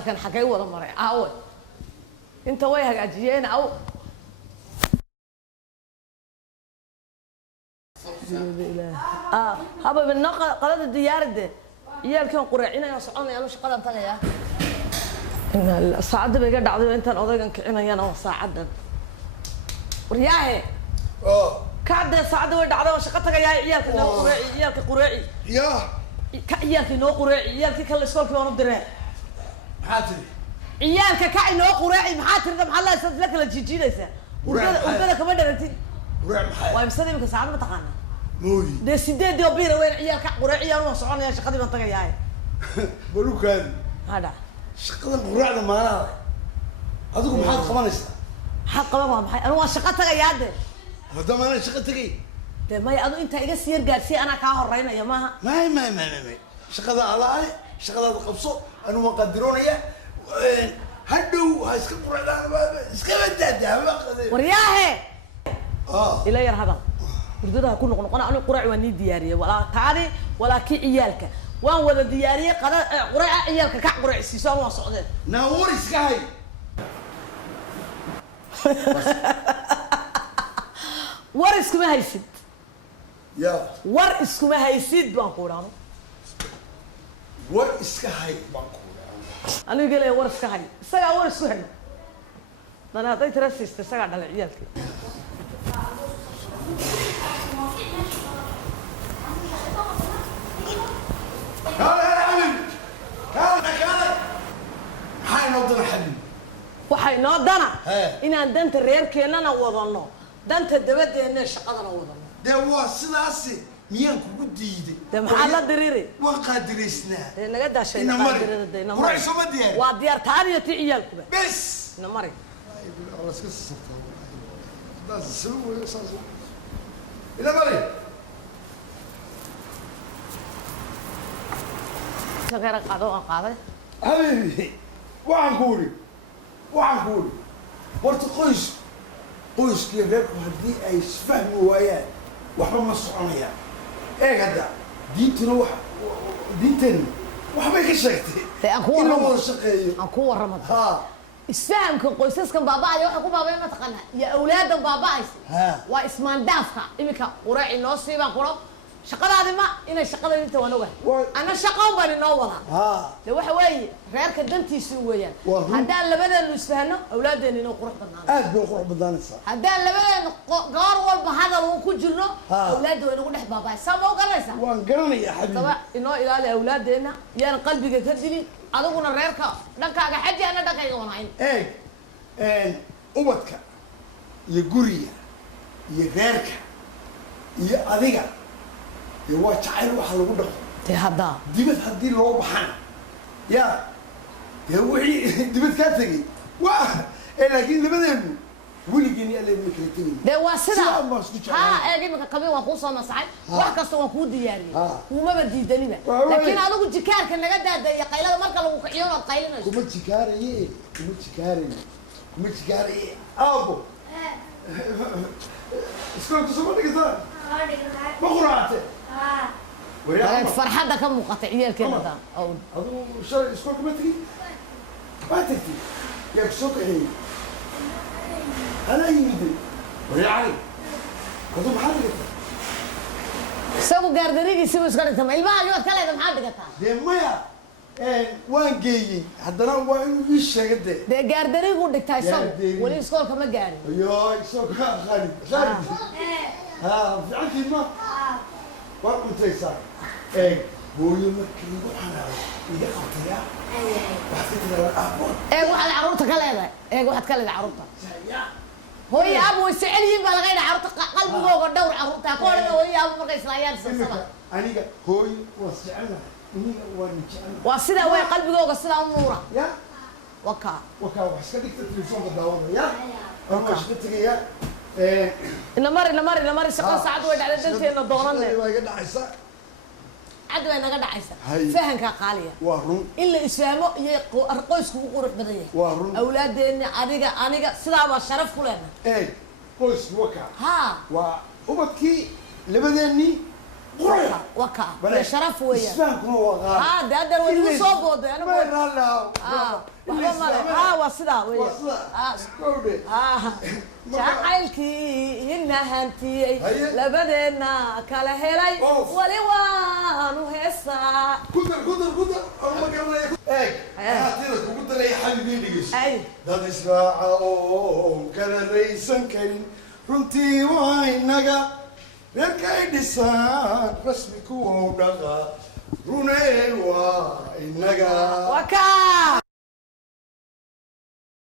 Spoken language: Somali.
كان حكاي ولا مرة أول أنت وياك أجيين أو هذا بالنقل قلد الديار ده يالكن قرعينا يا صعون يا لوش قلم تغيا إن الساعة بيجي دعوة أنت الأوضاع كأنه ينا ساعة ورياه كعد ساعة ودعوة وشقتك يا يالك نو قرعي يالك قرعي يا يالك نو قرعي يالك كل سكول كمان بدره حاتري يالك كعي نو قرعي محاتر ده محل أسد لك الجيجي ليس وده كمان درتين قرع محل ويمسدي من ساعة ما تقانا موي ده سيدي ديو بير وين عيالك قرعي أنا وصعون يا شقتي ما تغيا هاي بلوك هذا شقة قرعنا ما أنا هذوك محل خمانيس حق ما محي أنا وشقتك يا ده هذا ما أنا شقتك ده ما يأذو أنت إيجا سير قارسي أنا كهر رينا يا ماها ما شقة على شقة القبصة أنا ما قدرون يا هدو هسك قرعنا سكبت ده ورياه إلى يرهبا ردودها كل نقطة أنا قرع وني ديارية ولا تاري ولا كي عيالك وان ولا ديارية قرع عيالك كقرع السيسان وصعدين ناوري سكاي ورث ما هيسد يا ورث ما هيسد بانكورانو ورسكاي بانكو أنا يقول لي ورث كهاي سجى ورث كهاي أنا أعطيت رأسي استسجى على عيالك waxay noo dana inaan danta reerkeenana wadano danta dabadeena shaqadana wadano de waa sidaas miyaan kugu diiday de maxaa la diriiray waan qaadireysnaa de naga daashay qaadirada quraay soo diyaar waa diyaar taaniyo ti ciyaalkuba bes ina mari Allah iska safta daas soo soo ila mari shaqara qaado aan qaaday habibi waxaan kuuri horta qoyskii reerku haddii ay isfahmi waayaan waxba ma soconayaan eeg hadda diinteenna waxbay ka sheegtay in la wada shaqeeyo aan ku warramada isfahamka qoysaskan baaba'aya waxa ku baabay ma taqaana iyo awlaadan baaba'aysa waa ismaandaafka iminka quraaci noo siibaan quro shaqadaadi ma inay shaqada inta waan ogahay ana shaqo baan inoo wada de waxa weeye reerka dantiisa weeyaan haddaan labadeenu isfahno awlaadeena inoo qurux badnaan aad bay qurux badnaanaysaa haddaan labadeenu gaar walba hadal uu ku jirno awlaadda way nagu dhex baaba'ay sama ogalaysa waan garanayaa xabiibi daba inoo ilaali awlaadeena yaan qalbiga ka dilin adiguna reerka dhankaaga xaji ana dhankayga wanayn ubadka iyo guriga iyo reerka iyo adiga dee waa jacayl waxa lagu dhaqo dee haddaa dibad haddii loo baxana ya dee wixii dibad kaa tegay waa laakiin labadeenu weligeeni alle ma kala tegay dee waa sidaa baan isku jeclahay eeg imika qabiil waan kuu soo masaxay wax kasta waan kuu diyaariyey kumaba diidaniba laakiin adigu jikaarka naga daadaya qaylada marka lagu kiciyo ood qaylinayso kuma jikaaraye aabo iskoolka soo dhigtaa ma quraacte farxadda ka muuqata ciyaalkeena daan adigu shalay iskoolka ma tegi waa tagtay yaa ku soo kaxeeyey anaa yimiday waryacay adu maxaa dhigataa isagu gaardarigiisibu iska dhigta ma ilmaha yood ka leeda maxaa dhigataa dee maya waan geeyey haddana waa inuu ii sheega dee gaardarigu dhigtaa isagu weli iskoolka ma gaarin ayo iskoolka khaalid fiicantiin ma waa cuntaysaa hooyo markii igu xanaado iga qabtaya waxaad ka tiraa aabood waxaad carruurta ka leedahay waxaad ka leedahay carruurta hooyo aab way jecel yihiin baa laga yidhaa carruurta qalbigooga dhowr carruurta ka odhan hooyo aab markay islaayaan sasaba aniga hooyo waa jecelahay iniga waa jecelahay waa sidaa way qalbigooga sidaa u nuura ya wakaa wax iska dhigta telefoonka daawanaya waa iska tegaya ina mari shaqada saacad way dhacday danteena doonane waa iga dhacaysa cad way naga dhacaysa fahanka qaaliya waa run in la isfaamo iyo qoysku u qurux badan yahay waa run awlaadeena aniga sidaa baa sharaf ku leenahay qoysku waka ha waa ubadkii labadeennii قرية وكا يا شرف ويا اسمعكم هو غالي ده هذا الولد صوبود انا ما يرى له وصدا ويا كودي jacaylkii inahantiiyey labadeena kala helay wali waanu heesaa كدر ما قرنا ايه هاتينا كدر يا حبيبي دغيس dad israaca oo kala raysan karin runtii waa inaga reerkay dhisaan rasmi ku dhaqa runee waa inaga waka